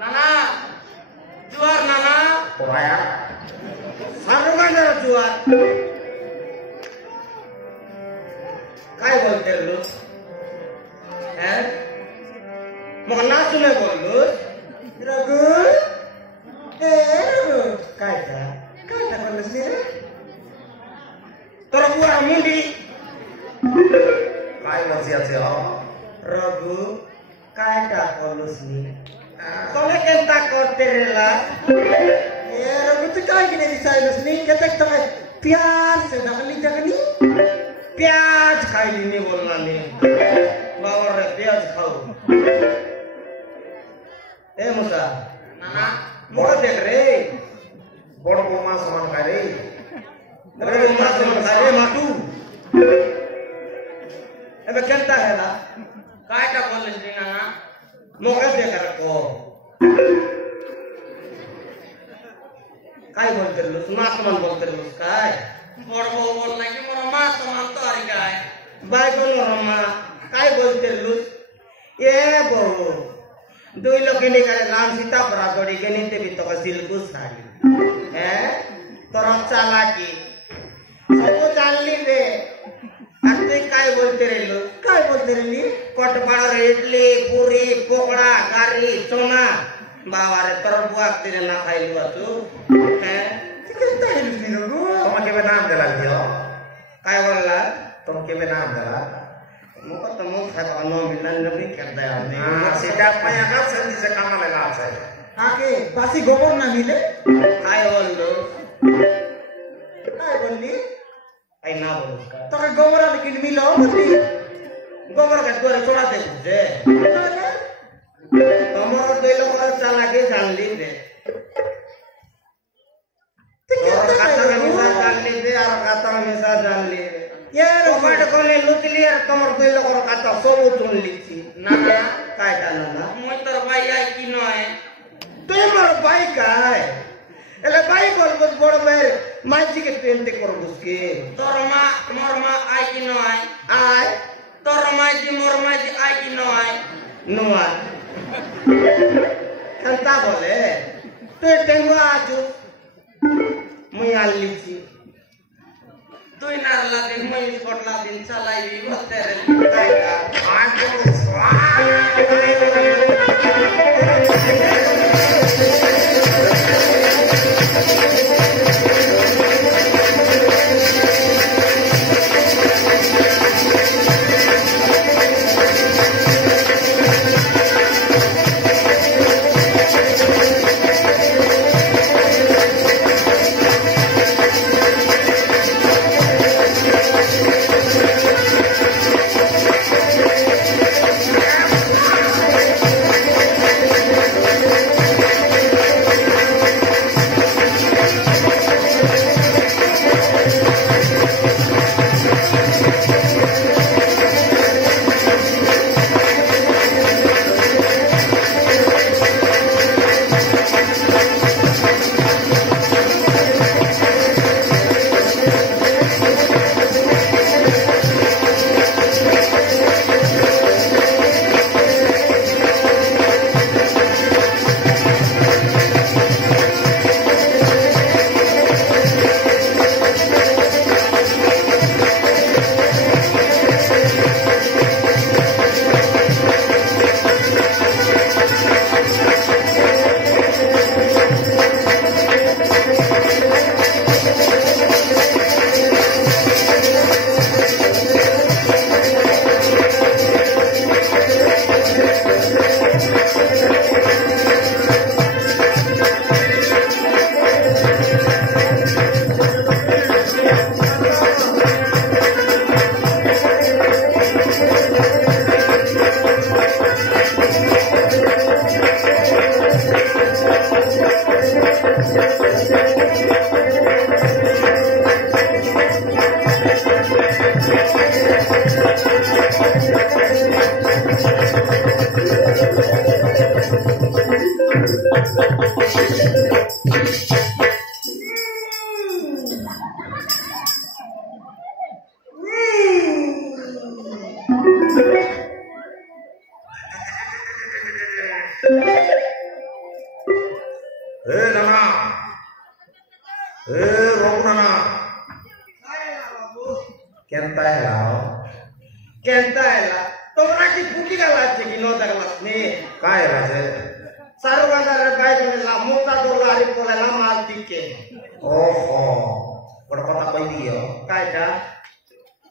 नाना जुआर नाना Poraya. सारोगा ना जुआर काय बोलते लो हैं मगना सुने बोलो रघु रघु काय था बोलस नी रे तोर बुआ मुंडी Kai masih aja. रघु काय का बोलस नी तोले केंता करते रेला ये रघु तू काय की नहीं साइलस नी केते तमे प्यार से नकली जगनी प्याज खाई ली बोलना नी बावर रे प्याज खाओ ए मुसा नाना मोड़ देख रे Bor boma saman kare. रे मुसा से खाए माटू एबे केंता है ना काय का बोलस नी नाना मोड़ देख रखो काय बोलते लो सुना समान बोलते लो काय मोर बो बोल नाही मोर मा समान तो आरी काय बाय बोल रमा काय बोलते लो ए बो दुई लोकेनी करे राम सीता परा जोड़ी के नीते भी तो सिल्कु साड़ी हैं तोर चालाकी सबको जान ली बे आते काय बोलते रे लो काय बोलते रे नी कोटपाड़ा रे इडली पूरी पोकड़ा गारी चोना बाबा रे तोर बुआ तेरे ना खाई लुआ तू हैं कितना है नी रो Toma que benam dela dia. काय बोलला Toma que benam dela. मुको तो मुख है अनो मिलन नहीं करता है Ah, sidak maya kan sendi sekama lega saya. आके बासी गोबर ना मिले काय बोल लो काय बोलली आई ना बोल तो के गोबर लेकिन मिलो बोलली गोबर का गोरे छोड़ा दे जे तमरो दे लोग चला के जान ली दे और खाता में मिसा जान ली दे और खाता में मिसा जान ली दे यार बाट कोले लुट लिया तमर दे लोग खाता सब उठन ली थी ना काय जाना ना मोय तर भाई आई की न है तो मोर भाई काय एले भाई बोल बोल बड़ मेर माजी के पेंटे कर बुसके तोर मां मोर मां आई की न आय तोर माजी मोर माजी आई की न आय नो आय कंता बोले तो टेंगो आजू मुई आली थी तुई नारला दिन मुई कोटला दिन चलाई भी बोलते रे काय का কেনতা হেলাও কেনতা এলা তোমরা কি ফুটি গেল আছে কি নদা গেল নে কায় রাজে সারো বাজারের বাইরে নিলাম মোটা দোলা আরি পড়ে না মাল দিকে ওহো বড় কথা কই দিও কাইটা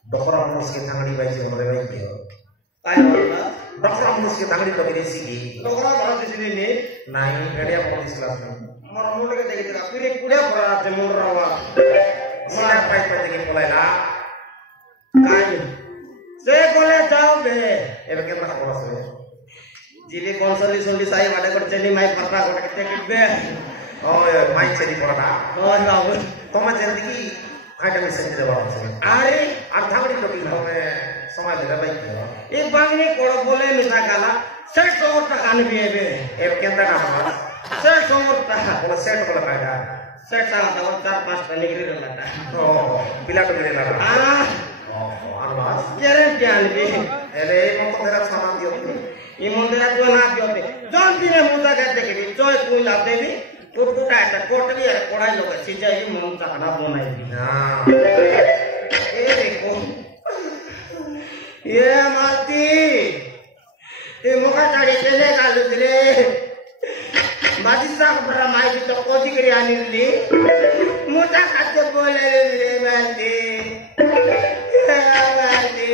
ডকরা মুসকে থাঙ্গড়ি বাইছে মরে বাই দিও কাই বললা ডকরা মুসকে থাঙ্গড়ি তো বিদেশি কি লোকরা ভালো দিছিলি নি নাই এডিয়া পুলিশ ক্লাস আমার মুলকে দেখি দেখা পিরে কুড়ে পড়া আছে মোর রাওয়া সিনা পাই পাই দেখি পলাইলা কাই সে কোলে যাও বে এবে কেমন খবর আছে জিবি কনসলি সলি সাই মাডে করছে নি মাই পাটা কোটে কে বে ওই মাই চেরি পড়া ওই বাবু তোমার জিন্দগি খাইটা মিশে দিতে পারো আরে আর থাঙ্গড়ি তো কি তুমি সময় দিলে বাই দিও এই বাংনি কোড় বলে মিঠা গালা সে শহরটা কানবি এবে এবে কেনতা কাম সে শহরটা বলে সেট বলে কাইটা সেটা দাও চার পাঁচটা নিগরি গলাটা ও বিলাটো দিলে না আনবাস গ্যারান্টি আনবি এলে এই মত তেরা সামান দিও এই মন্দিরা তো না দিওতে জন দিনে মুদা গাতে দেখবি জয় কুলা দেবি টুকটুকা একটা কোটবি আর কোড়াই লোক সিজাই মন চাকড়া বনাই দি না এ দেখো এ মালতি এ মুখা চাড়ি কেনে কালু রে বাজি সাক বড় মাইকি তো কোজি করে আনিলি মোটা খাতে বলে রে মালতি মালতি